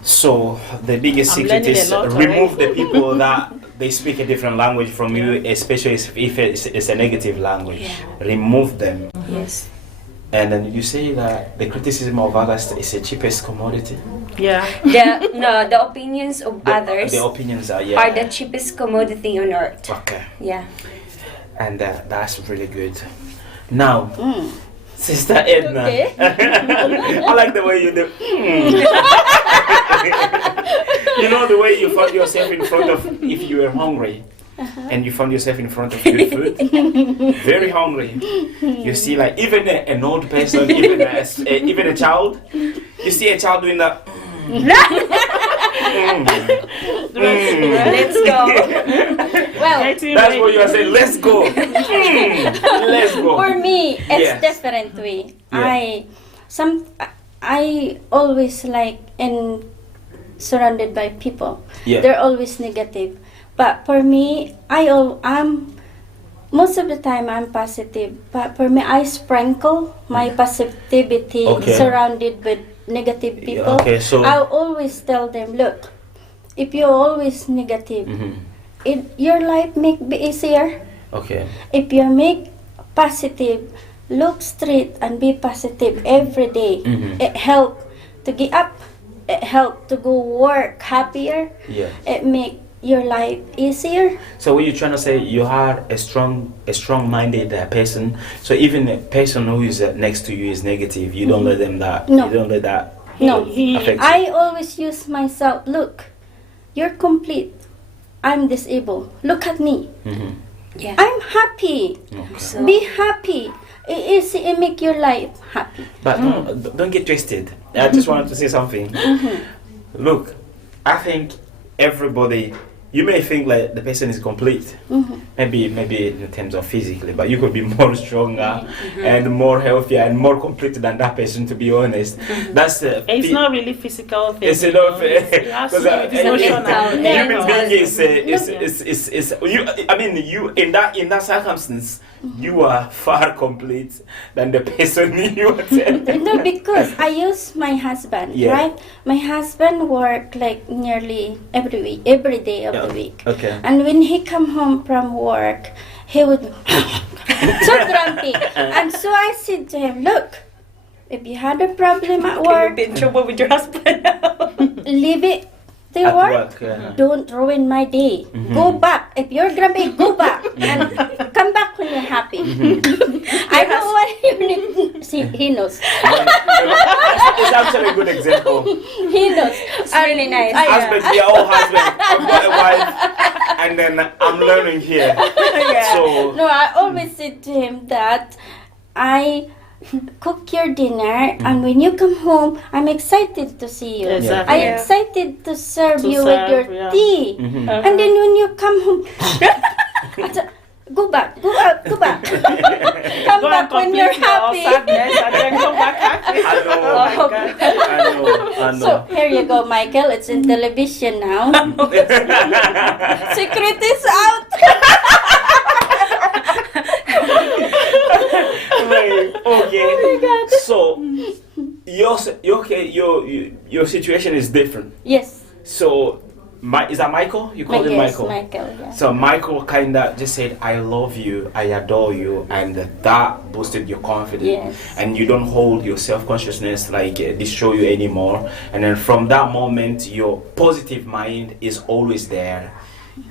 So the biggest I'm secret learning is a lot remove already. the people that they speak a different language from you, especially if it's a negative language. Remove them. Yes. And then you say that the criticism of others is the cheapest commodity. Yeah. The opinions of others The opinions are are the cheapest commodity on earth. Okay. Yeah. And that's really good. Now, Sister Edna, Okay. I like the way you do. You know the way you found yourself in front of, if you were hungry, and you found yourself in front of good food, very hungry. You see, like even an old person, even a child, you see a child doing that. Let's go. Well, That's what you are saying. Let's go. Let's go. for me, it's Yes. different way. Yeah. I always like and surrounded by people. Yeah. They're always negative. But for me, I'm most of the time I'm positive. But for me, I sprinkle my positivity Okay. surrounded with negative people. Okay, so I'll always tell them, look, if you're always negative, your life make be easier. okay. If you make positive, look straight and be positive every day. It help to get up. It help to go work happier. Yeah. It make your life easier. So what you're trying to say, you are a strong-minded person. So even a person who is next to you is negative. You don't let them that. No. You don't let that. No, affect you. I always use myself. Look, you're complete. I'm disabled. Look at me. Yeah. I'm happy. So, Be happy. It make your life happy. But don't get twisted. I just wanted to say something. Look, I think everybody, you may think like the person is complete. Maybe in terms of physically, but you could be more stronger and more healthier and more complete than that person, to be honest. That's It's not really physical thing. It's you enough. know, it has to do with emotional. Human being mental. is you. I mean, you in that circumstance, you are far complete than the person you attend. No, because I use my husband, Yeah. right? My husband work like nearly every day of the week. Okay. And when he come home from work, he would so grumpy. And so I said to him, look, if you had a problem at you've work, been in trouble with your husband now. leave it They At work. work, yeah. Don't ruin my day. Mm-hmm. Go back. If you're grumpy, go back and come back when you're happy. I know what you need. See, he knows. It's actually a good example. He knows. It's really nice. Husband, we are all husband. I've got a wife, and then I'm learning here. So No, I always say to him that I cook your dinner, and when you come home, I'm excited to see you. Exactly. I'm Yeah. excited to serve To you serve, with your yeah. tea. And then when you come home, I say, go back, go out, go back. Come Go back and when you're complete your happy. sadness and then come back happy. I know. Oh my God. I know. So here you go, Michael. It's in television now. Secret is out. Right, okay. Oh my God. So your situation is different. Yes. So is that Michael? You call him Yes, Michael. Michael. Yeah. So Michael kinda just said, "I love you, I adore you," and that boosted your confidence. Yes. And you don't hold your self-consciousness like destroy you anymore. And then from that moment, your positive mind is always there,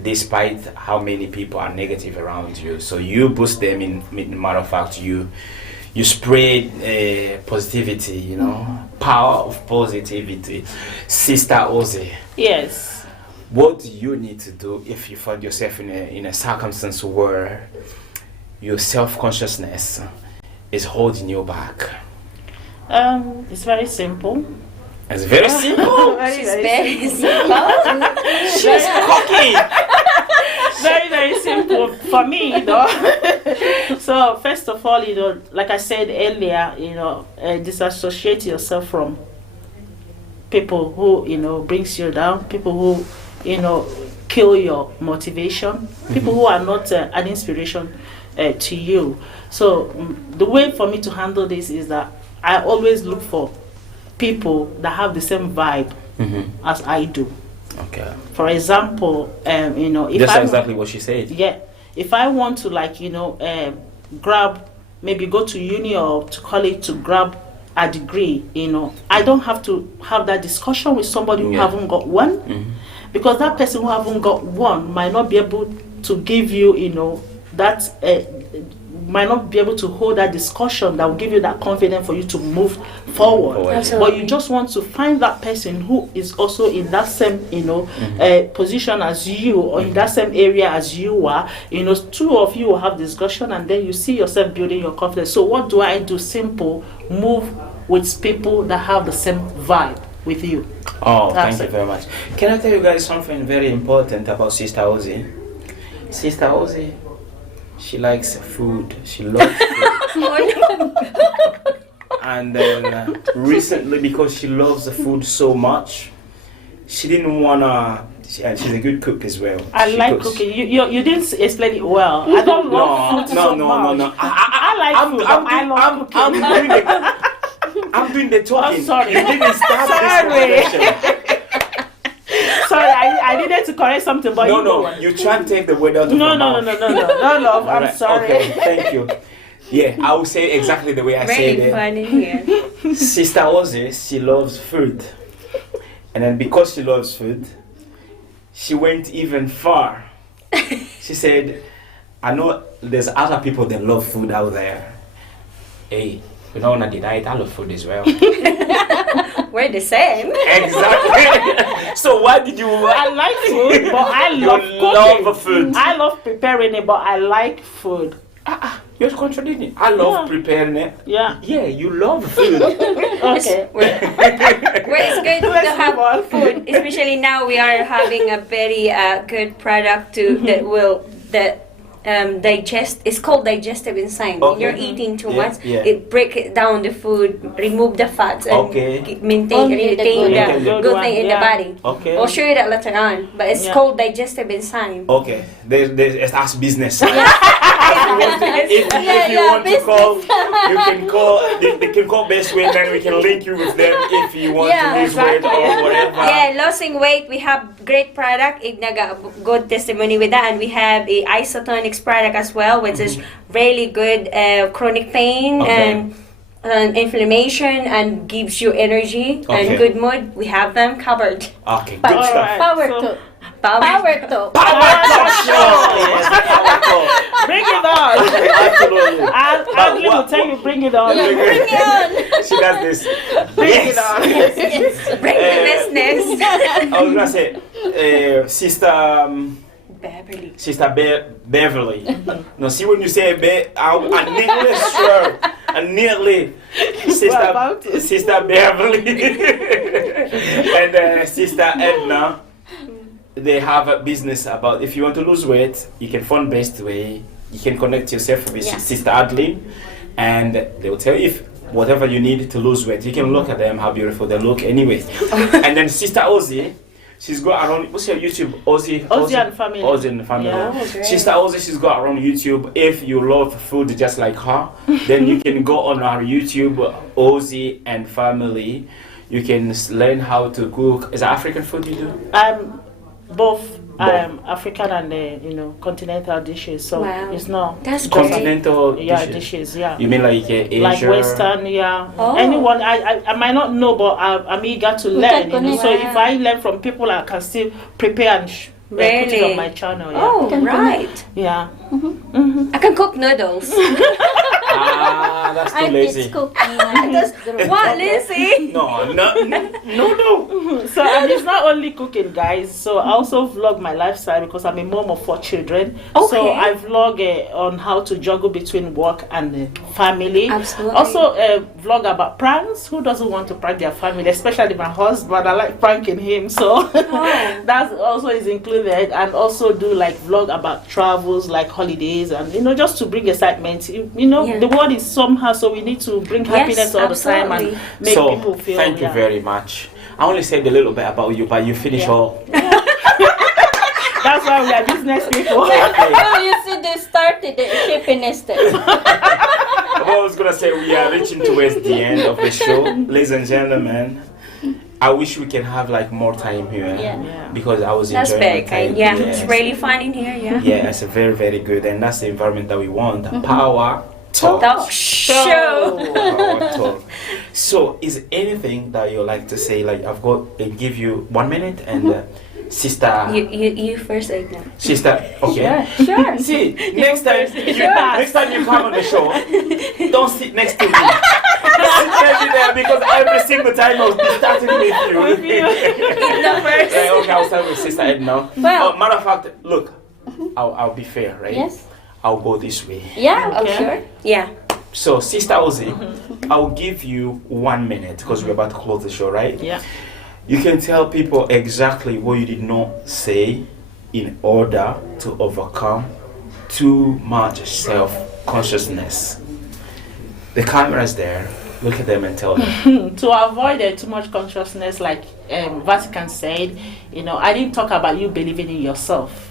despite how many people are negative around you. So you boost them. In matter of fact, you spread positivity. You know, power of positivity. Sister Ozzy. Yes. What do you need to do if you find yourself in a circumstance where your self-consciousness is holding you back? It's very simple. It's very simple. She's very simple. She's cocky. Very, very simple for me, So first of all, like I said earlier, disassociate yourself from people who, brings you down, people who, kill your motivation, people who are not an inspiration to you. So the way for me to handle this is that I always look for people that have the same vibe as I do. Okay. For example, if That's I exactly what she said. yeah, if I want to grab, maybe go to uni or to college to grab a degree, I don't have to have that discussion with somebody who Yeah. haven't got one, because that person who haven't got one might not be able to give you, that might not be able to hold that discussion that will give you that confidence for you to move forward. Absolutely. But you just want to find that person who is also in that same, position as you, or in that same area as you are. Two of you will have discussion, and then you see yourself building your confidence. So what do I do? Simple. Move with people that have the same vibe with you. Oh, That's thank you it. very much. Can I tell you guys something very important about Sister Ozzy? Sister Ozzy, she likes food. She loves food. And then recently, because she loves the food so much, she didn't wanna. And she's a good cook as well. I She like cooks. cooking. You didn't explain it well. I don't love food so much. No. I like food, but I love cooking. I'm doing the talking. I'm sorry. You didn't start Sorry. this conversation. Sorry, I needed to correct something, but No. You try and take the word out of No, my no, mouth. no. All I'm right, sorry. Okay, thank you. Yeah, I will say exactly the way I said Really it. fun in here. Sister Ozzy, she loves food. And then because she loves food, she went even far. She said, I know there's other people that love food out there. Hey, we don't want to deny it, I love food as well. We're the same. Exactly. So why did you... I like food, but I You love cooking. love food. I love preparing it, but I like food. You're contradicting. I love Yeah. preparing it. Yeah. Yeah, you love food. Okay. Where it's good to Let's have move on. food, especially now we are having a very good product that will digest. It's called digestive enzyme. When Okay. you're eating too Yeah, much, yeah. it break it down the food, remove the fats, and Okay. maintain Only the retain good the one. good thing in the Yeah. body. Okay. I'll show you that later on. But it's Yeah. called digestive enzyme. Okay, it's us business. If Yeah, you want to business. call, you can call. They can call Best Way, then we can link you with them if you want Yeah, to lose weight or whatever. Yeah, losing weight, we have great product. It naga good testimony with that, and we have a isotonics product as well, which is really good chronic pain Okay. and inflammation and gives you energy Okay. and good mood, we have them covered. Okay, But good stuff. Alright. power So- to. Power. Power to. Power talk show. Yes, power talk. Bring it on. Absolutely. I'll will what- tell you, bring it on. Yeah, Bring it on. She does this. Bring Yes. it on. Yes. Bring the business. I was gonna say, Beverly. Sister Beverly. No, see when you say I nearly sure. I nearly about it? Sister Beverly and Sister Edna. They have a business about if you want to lose weight, you can find best way. You can connect yourself with Yeah. Sister Adeline, and they will tell you if whatever you need to lose weight. You can look at them how beautiful they look anyway. And then Sister Ozzy, she's got around. What's your YouTube? Ozzy and Family. Ozzy and Family. Yeah. Oh, great. Sister Ozzy, she's got her own YouTube. If you love food just like her, then you can go on our YouTube, Ozzy and Family. You can learn how to cook. Is it African food you do? Both African and continental dishes. So Wow. it's not That's great. Continental dishes. Yeah. You mean like Asia? Like Western, yeah. Oh. Anyone, I might not know, but I'm eager to We learn. can So connect. if I learn from people, I can still prepare and put it Really? on my channel. Yeah. Oh, Can right. Yeah. I can cook noodles. Ah, that's too I lazy. teach cooking. What, Lizzie? No. So and it's not only cooking, guys. So I also vlog my lifestyle because I'm a mom of 4 children. So Okay. I vlog on how to juggle between work and family. Absolutely. Also vlog about pranks. Who doesn't want to prank their family, especially my husband? I like pranking him, so that also is included. And also do like vlog about travels, like holidays, and just to bring excitement. Yeah. The world is somehow, so we need to bring happiness all the time and absolutely. make So people feel. thank you yeah. very much. I only said a little bit about you, but you finish Yeah. all. That's why we are business people. Okay. Oh, you see, they started the shipping instead. I was gonna say we are reaching towards the end of the show, ladies and gentlemen. I wish we can have like more time here Yeah. Yeah. because I was That's enjoying very my time. kind. Yeah, Yes. it's really fun in here. Yeah. Yeah, it's a very very good, and that's the environment that we want. Power talk. Talk show. Power talk. So, is anything that you like to say? Like I've got, I give you 1 minute, and sister, You first, Edna. sister. Okay. Sure. See, next time, next time you come on the show, don't sit next to me. Sit maybe there because every single time I'll be starting with you. The first. Okay, I'll start with Sister Edna. Well- Matter of fact, look, I'll be fair, right? Yes. I'll go this way. Yeah. Oh, Okay. sure. Yeah. So, Sister Ozzy, I'll give you 1 minute because we're about to close the show, right? Yeah. You can tell people exactly what you did not say in order to overcome too much self-consciousness. The camera is there. Look at them and tell them. To avoid too much consciousness, like Vatican said, I didn't talk about you believing in yourself.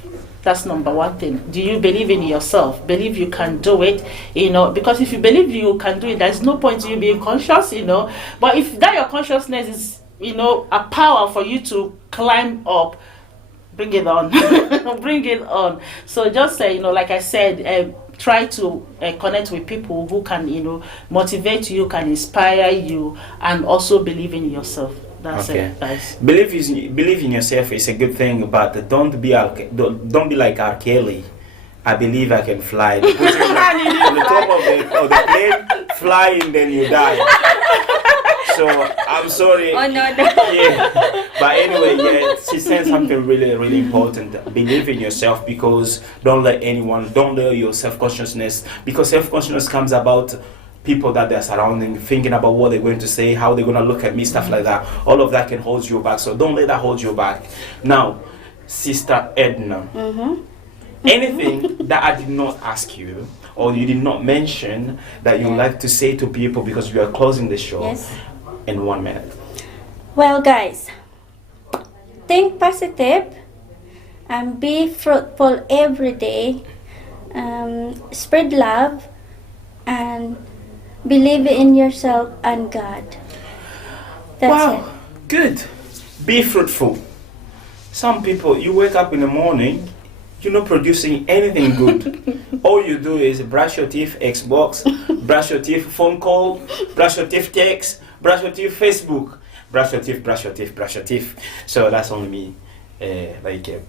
That's number one thing. Do you believe in yourself? Believe you can do it, because if you believe you can do it, there's no point in you being conscious, But if that your consciousness is, a power for you to climb up, bring it on. Bring it on. So just say, like I said, try to connect with people who can, motivate you, can inspire you, and also believe in yourself. That's Okay. it, guys. Believe in yourself is a good thing, but don't be like R. Kelly. I believe I can fly. Put you on the top of the plane, fly, and then you die. So I'm sorry. Oh no. Yeah. But anyway, yeah, she said something really, really important. Believe in yourself, because don't let your self-consciousness, because self-consciousness comes about people that they're surrounding, thinking about what they're going to say, how they're going to look at me, stuff like that. All of that can hold you back. So don't let that hold you back. Now, Sister Edna, anything that I did not ask you or you did not mention that you would like to say to people because we are closing the show Yes. in 1 minute. Well, guys, think positive and be fruitful every day. Spread love and believe in yourself and God. That's Wow, good. Be fruitful. Some people, you wake up in the morning, you're not producing anything good. All you do is brush your teeth, Xbox, brush your teeth, phone call, brush your teeth, text, brush your teeth, Facebook, brush your teeth, brush your teeth, brush your teeth. So that's only me,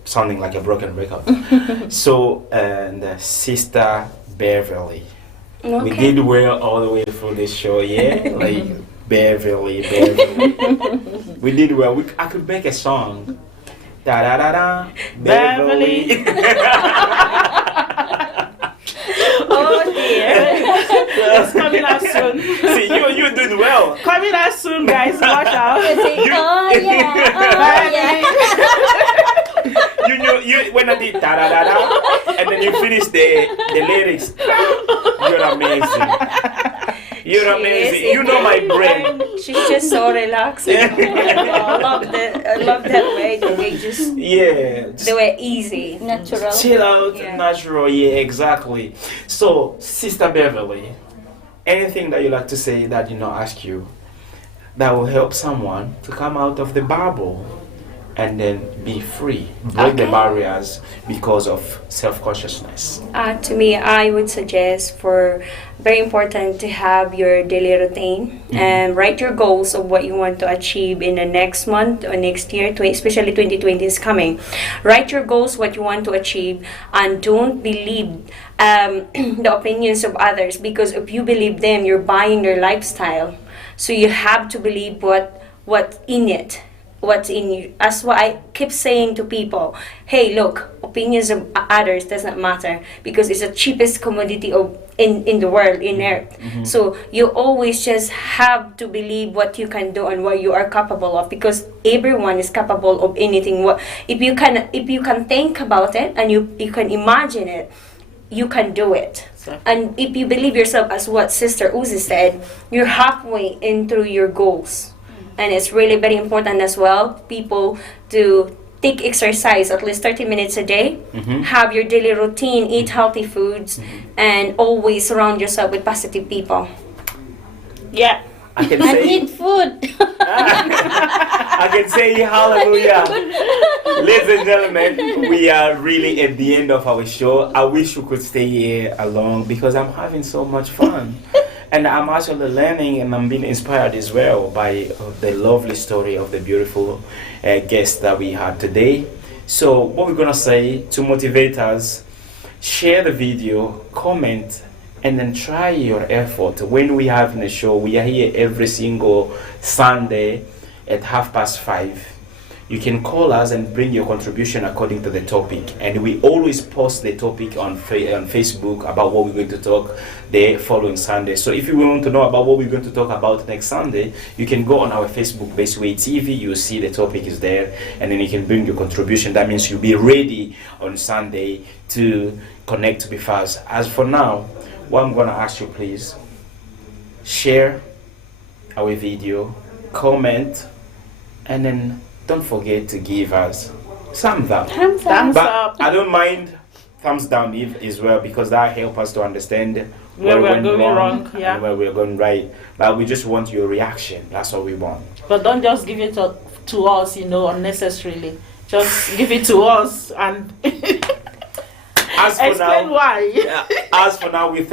sounding like a broken record. So, and Sister Beverly. Okay. We did well all the way through this show, yeah? Like, Beverly. We did well. I could make a song. Da da da da. Beverly. Oh dear. It's coming out soon. See, you're doing well. Coming out soon, guys. Watch out. Oh yeah. You when I did da da da da, and then you finish the lyrics. You're amazing. You're amazing. You know my brain. She's just so relaxing. I love that way. The way just Yeah. the way easy. Natural. Chill out, Yeah. natural. Yeah, exactly. So, Sister Beverly, anything that you like to say that ask you that will help someone to come out of the bubble and then be free, break the Okay. barriers because of self-consciousness. To me, I would suggest for very important to have your daily routine and write your goals of what you want to achieve in the next month or next year, especially 2020 is coming. Write your goals, what you want to achieve, and don't believe the opinions of others, because if you believe them, you're buying their lifestyle. So you have to believe what's in it. What's in you. That's why I keep saying to people, hey, look, opinions of others doesn't matter, because it's the cheapest commodity in the world, in earth. So you always just have to believe what you can do and what you are capable of, because everyone is capable of anything. If you can think about it and you can imagine it, you can do it. And if you believe yourself, as what Sister Uzi said, you're halfway into your goals. And it's really very important as well, people, to take exercise at least 30 minutes a day, have your daily routine, eat healthy foods, and always surround yourself with positive people. Yeah. I can And say, eat food. I can say hallelujah. Ladies and gentlemen, we are really at the end of our show. I wish we could stay here along because I'm having so much fun. And I'm actually learning and I'm being inspired as well by the lovely story of the beautiful guest that we had today. So what we're going to say to motivate us, share the video, comment, and then try your effort. When we have in the show, we are here every single Sunday at 5:30. You can call us and bring your contribution according to the topic. And we always post the topic on Facebook about what we're going to talk the following Sunday. So if you want to know about what we're going to talk about next Sunday, you can go on our Facebook Baseway TV. You'll see the topic is there. And then you can bring your contribution. That means you'll be ready on Sunday to connect with us. As for now, what I'm going to ask you, please, share our video, comment, and then don't forget to give us thumbs up. Thumbs up. Thumbs But up. I don't mind thumbs down as well, because that helps us to understand Where we we're went going wrong, yeah. and where we're going right. But we just want your reaction. That's all we want. But don't just give it to us, unnecessarily. Just give it to us and As for explain now, why. as for now, I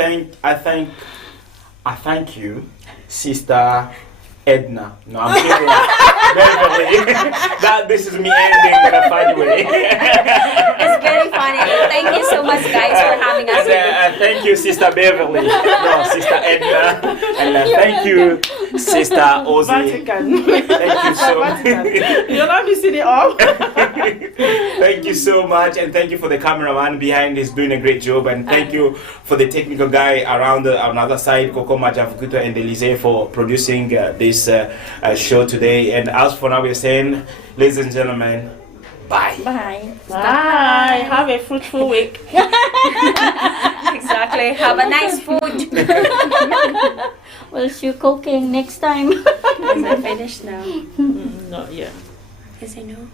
thank you, Sister Edna. No, I'm kidding. Beverly. This is me ending in a funny way. It's very funny. Thank you so much, guys, for having us And, here. thank you, Sister Beverly. No, Sister Edna. And thank you, Sister Ozzy. Vatican. Thank you so much. Vatican. You're not missing it all. Thank you so much, and thank you for the cameraman behind is doing a great job, and thank you for the technical guy around on the other side, Coco Majavukuto and Elise, for producing this show today. And as for now, we're saying, ladies and gentlemen, bye. Bye. Bye. Have a fruitful week. Exactly. Have a nice food. Well, she cooking next time. Is I finished now? Not yet. Is I know?